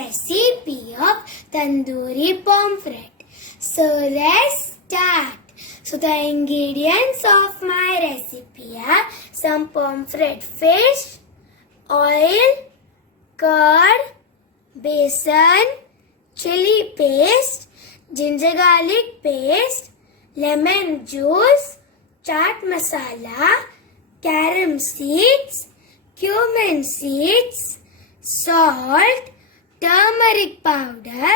recipe of Tandoori Pomfret. So let's start. So the ingredients of my recipe are some pomfret fish, oil, curd, besan, chili paste, ginger garlic paste, lemon juice, chaat masala, carom seeds, cumin seeds, salt, turmeric powder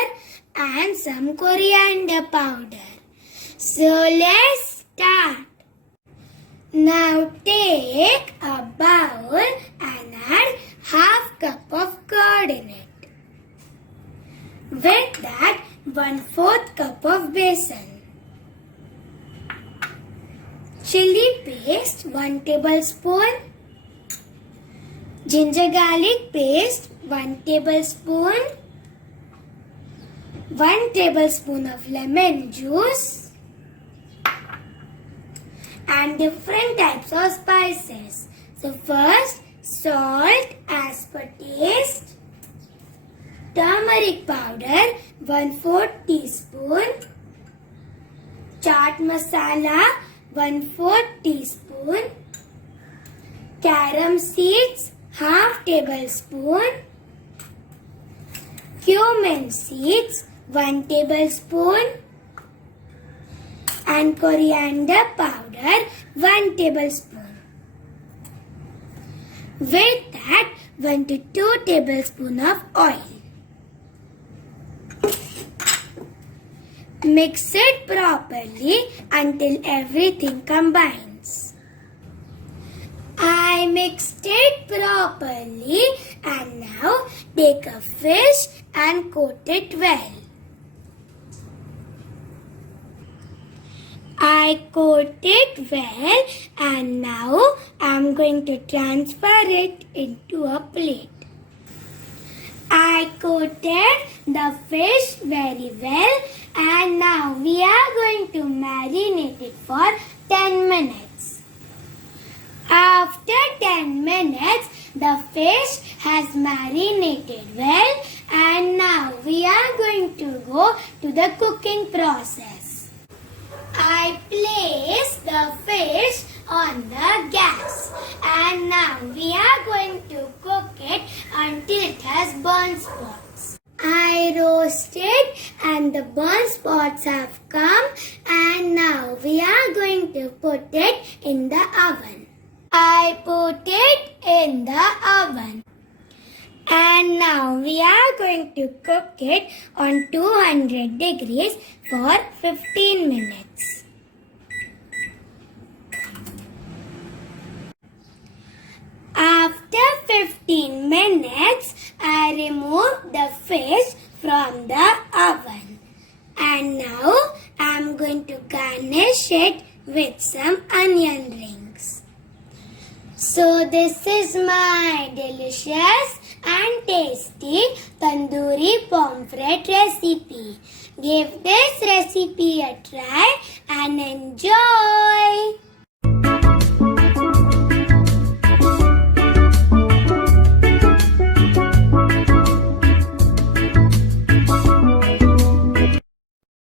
and some coriander powder. So let's start. Now take a bowl and add half cup of curd in it. With that 1/4 cup of besan. Chili paste 1 tablespoon. Ginger garlic paste 1 tablespoon. 1 tablespoon of lemon juice. And different types of spices. So first, salt as per taste. Turmeric powder 1/4 teaspoon. Chaat masala 1/4 teaspoon. Carom seeds half tablespoon. Cumin seeds 1 tablespoon. And coriander powder 1 tablespoon. With that 1 to 2 tablespoon of oil. Mix it properly until everything combines. I mixed it properly and now take a fish and coat it well. I coat it well and now I am going to transfer it into a plate. I coated the fish very well and now we are going to marinate it for 10 minutes. After 10 minutes, the fish has marinated well and now we are going to go to the cooking process. I place the fish on the gas and now we are going to cook it until it has burnt spots. I roast it and the burnt spots have come and now we are going to put it in the oven. I put it in the oven. And now we are going to cook it on 200 degrees for 15 minutes. After 15 minutes, I remove the fish from the oven. And now I am going to garnish it with some onion rings. So this is my delicious and tasty Tandoori Pomfret recipe. Give this recipe a try and enjoy.